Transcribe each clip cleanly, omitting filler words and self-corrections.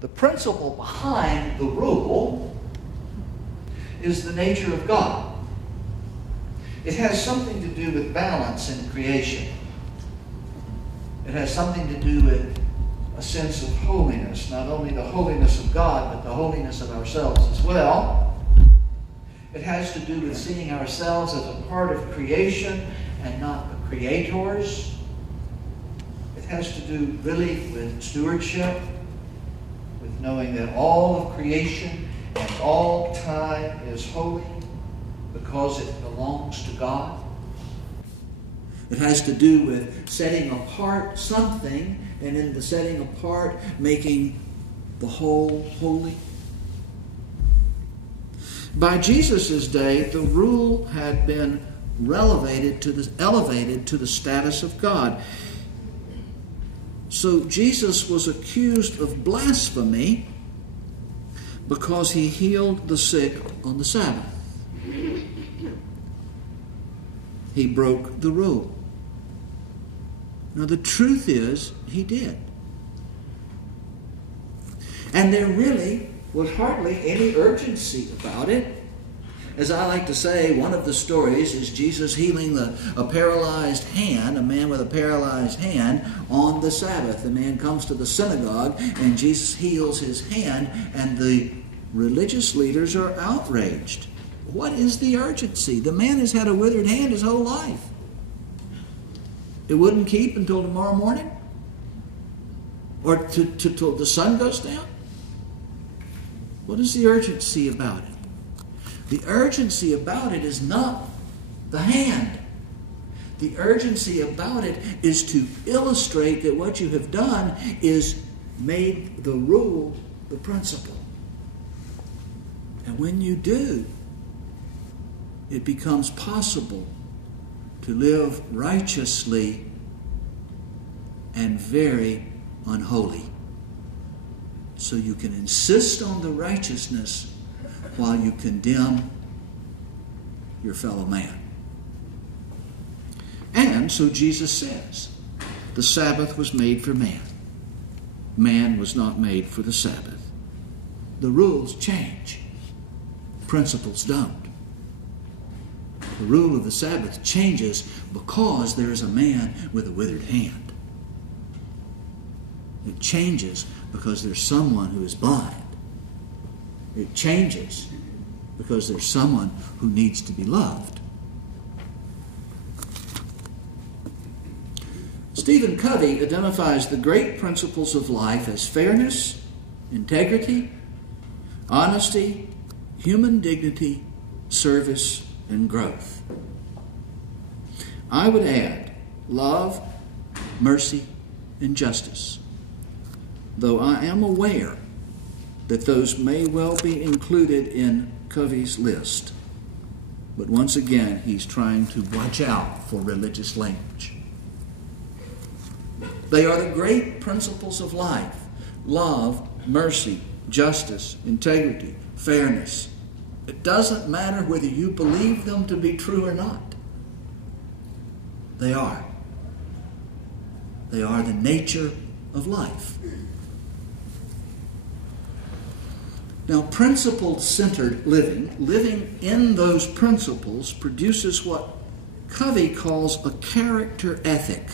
The principle behind the rule is the nature of God. It has something to do with balance in creation. It has something to do with a sense of holiness, not only the holiness of God, but the holiness of ourselves as well. It has to do with seeing ourselves as a part of creation and not the creators. It has to do really with stewardship, with knowing that all of creation and all time is holy because it belongs to God. It has to do with setting apart something, and in the setting apart, making the whole holy. By Jesus' day, the rule had been elevated to the status of God. So Jesus was accused of blasphemy because he healed the sick on the Sabbath. He broke the rule. Now the truth is, he did. And there really was hardly any urgency about it. As I like to say, one of the stories is Jesus healing a paralyzed hand, a man with a paralyzed hand, on the Sabbath. The man comes to the synagogue and Jesus heals his hand, and the religious leaders are outraged. What is the urgency? The man has had a withered hand his whole life. It wouldn't keep until tomorrow morning? Or till the sun goes down? What is the urgency about it? The urgency about it is not the hand. The urgency about it is to illustrate that what you have done is made the rule the principle. And when you do, it becomes possible to live righteously and very unholy. So you can insist on the righteousness while you condemn your fellow man. And so Jesus says, the Sabbath was made for man. Man was not made for the Sabbath. The rules change. Principles don't. The rule of the Sabbath changes because there is a man with a withered hand. It changes because there's someone who is blind. It changes because there's someone who needs to be loved. Stephen Covey identifies the great principles of life as fairness, integrity, honesty, human dignity, service, and growth. I would add love, mercy, and justice, though I am aware that those may well be included in Covey's list. But once again, he's trying to watch out for religious language. They are the great principles of life: love, mercy, justice, integrity, fairness. It doesn't matter whether you believe them to be true or not. They are. They are the nature of life. Now, principle-centered living in those principles, produces what Covey calls a character ethic.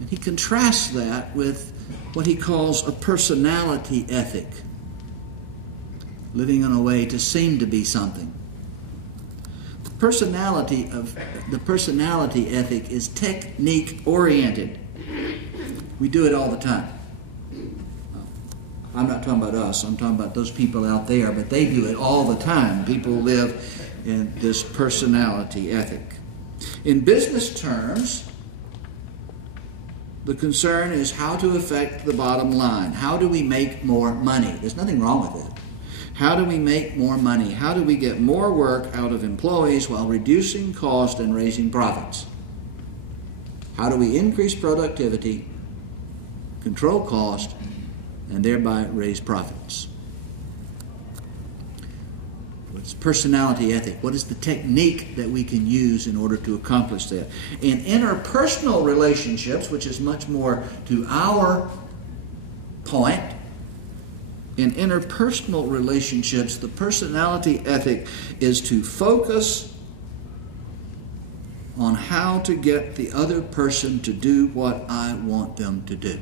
And he contrasts that with what he calls a personality ethic, living in a way to seem to be something. The personality ethic is technique-oriented. We do it all the time. I'm not talking about us, I'm talking about those people out there, but they do it all the time. People live in this personality ethic. In business terms, the concern is how to affect the bottom line. How do we make more money? There's nothing wrong with it. How do we make more money? How do we get more work out of employees while reducing cost and raising profits? How do we increase productivity, control cost, and thereby raise profits? What's personality ethic? What is the technique that we can use in order to accomplish that? In interpersonal relationships, which is much more to our point. In interpersonal relationships, the personality ethic is to focus on how to get the other person to do what I want them to do.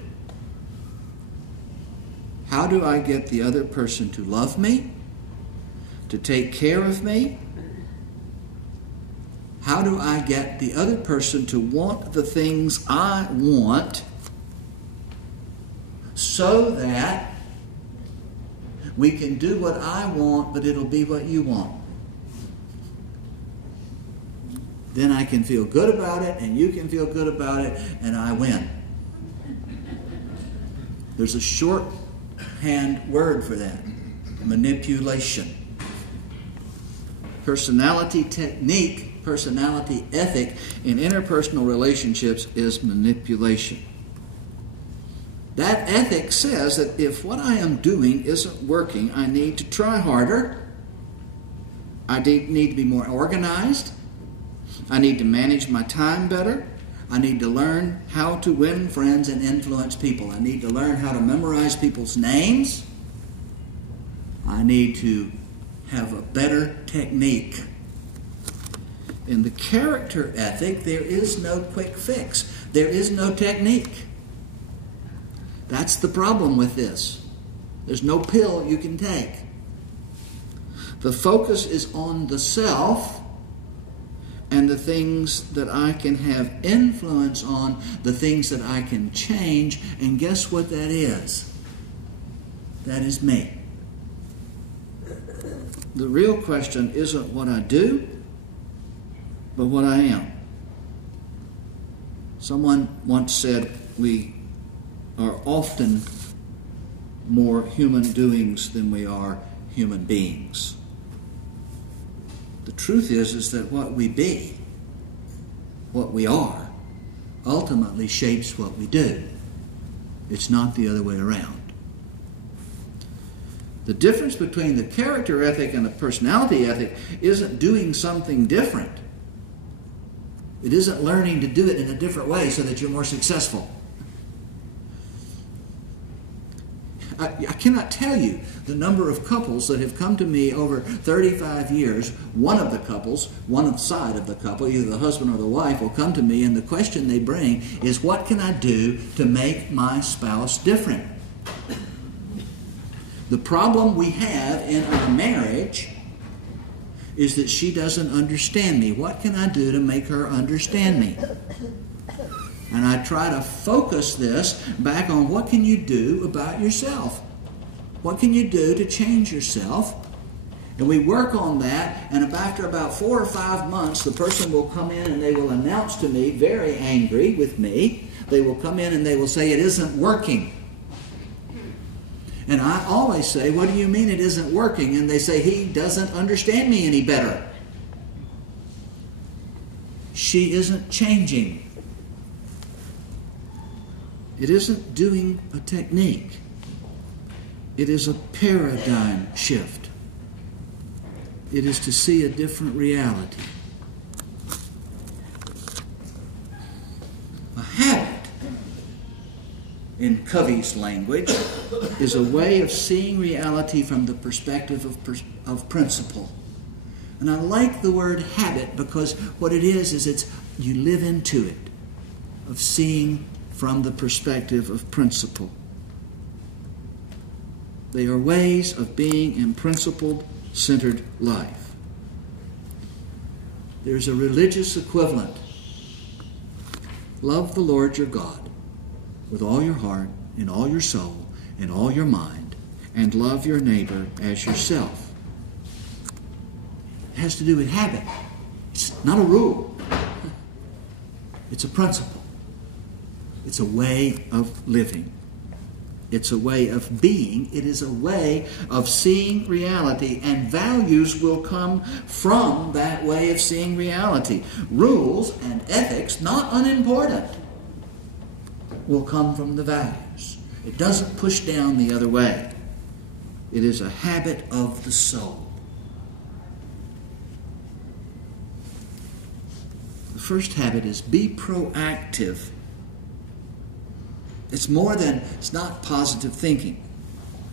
How do I get the other person to love me, to take care of me? How do I get the other person to want the things I want so that we can do what I want, but it'll be what you want? Then I can feel good about it, and you can feel good about it, and I win. There's a shorthand word for that: manipulation. Personality technique, personality ethic in interpersonal relationships is manipulation. That ethic says that if what I am doing isn't working, I need to try harder. I need to be more organized. I need to manage my time better. I need to learn how to win friends and influence people. I need to learn how to memorize people's names. I need to have a better technique. In the character ethic, there is no quick fix. There is no technique. That's the problem with this. There's no pill you can take. The focus is on the self and the things that I can have influence on, the things that I can change. And guess what that is? That is me. The real question isn't what I do, but what I am. Someone once said we are often more human doings than we are human beings. The truth is that what we be, what we are, ultimately shapes what we do. It's not the other way around. The difference between the character ethic and the personality ethic isn't doing something different. It isn't learning to do it in a different way so that you're more successful. I cannot tell you the number of couples that have come to me over 35 years. One of the couples, one side of the couple, either the husband or the wife, will come to me, and the question they bring is, what can I do to make my spouse different? The problem we have in our marriage is that she doesn't understand me. What can I do to make her understand me? And I try to focus this back on what can you do about yourself? What can you do to change yourself? And we work on that, and after about 4 or 5 months, the person will come in and they will announce to me, very angry with me, they will come in and they will say, it isn't working. And I always say, what do you mean it isn't working? And they say, he doesn't understand me any better. She isn't changing. It isn't doing a technique. It is a paradigm shift. It is to see a different reality. A habit, in Covey's language, is a way of seeing reality from the perspective of principle. And I like the word habit because what it is it's you live into it, of seeing from the perspective of principle. They are ways of being in principle-centered life. There's a religious equivalent. Love the Lord your God with all your heart and all your soul and all your mind, and love your neighbor as yourself. It has to do with habit. It's not a rule. It's a principle. It's a way of living. It's a way of being. It is a way of seeing reality, and values will come from that way of seeing reality. Rules and ethics, not unimportant, will come from the values. It doesn't push down the other way. It is a habit of the soul. The first habit is be proactive. It's not positive thinking.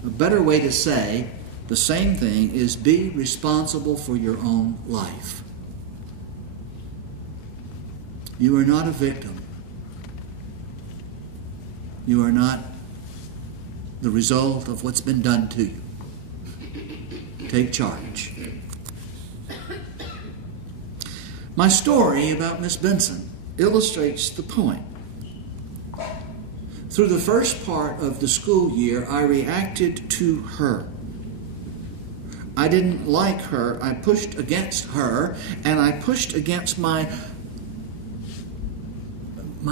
A better way to say the same thing is be responsible for your own life. You are not a victim. You are not the result of what's been done to you. Take charge. My story about Miss Benson illustrates the point. Through the first part of the school year, I reacted to her. I didn't like her. I pushed against her, and I pushed against my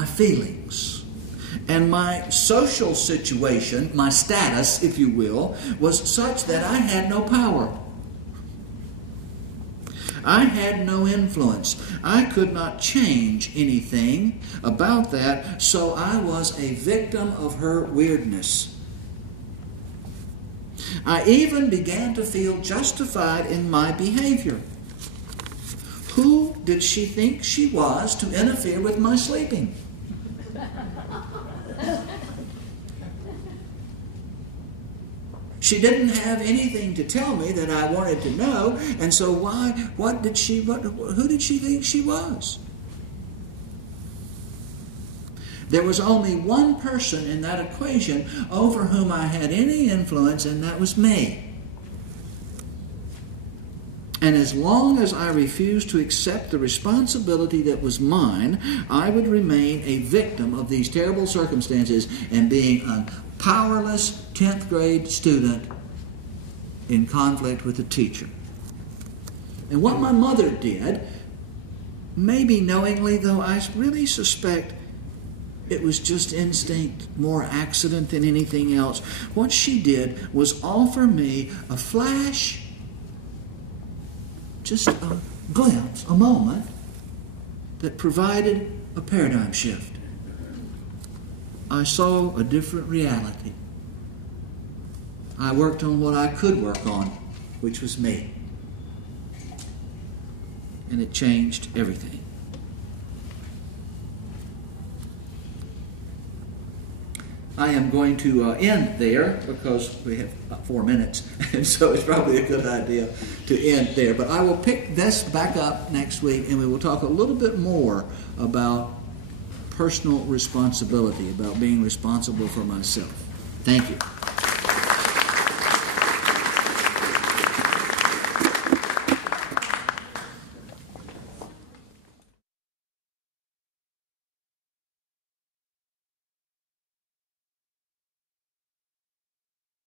feelings. And my social situation, my status, if you will, was such that I had no power. I had no influence. I could not change anything about that, so I was a victim of her weirdness. I even began to feel justified in my behavior. Who did she think she was to interfere with my sleeping? She didn't have anything to tell me that I wanted to know, and so who did she think she was? There was only one person in that equation over whom I had any influence, and that was me. And as long as I refused to accept the responsibility that was mine, I would remain a victim of these terrible circumstances and being a powerless 10th grade student in conflict with the teacher. And what my mother did, maybe knowingly, though I really suspect it was just instinct, more accident than anything else, what she did was offer me a flash, just a glimpse, a moment, that provided a paradigm shift. I saw a different reality. I worked on what I could work on, which was me. And it changed everything. I am going to end there because we have about 4 minutes, and so it's probably a good idea to end there. But I will pick this back up next week, and we will talk a little bit more about personal responsibility, about being responsible for myself. Thank you.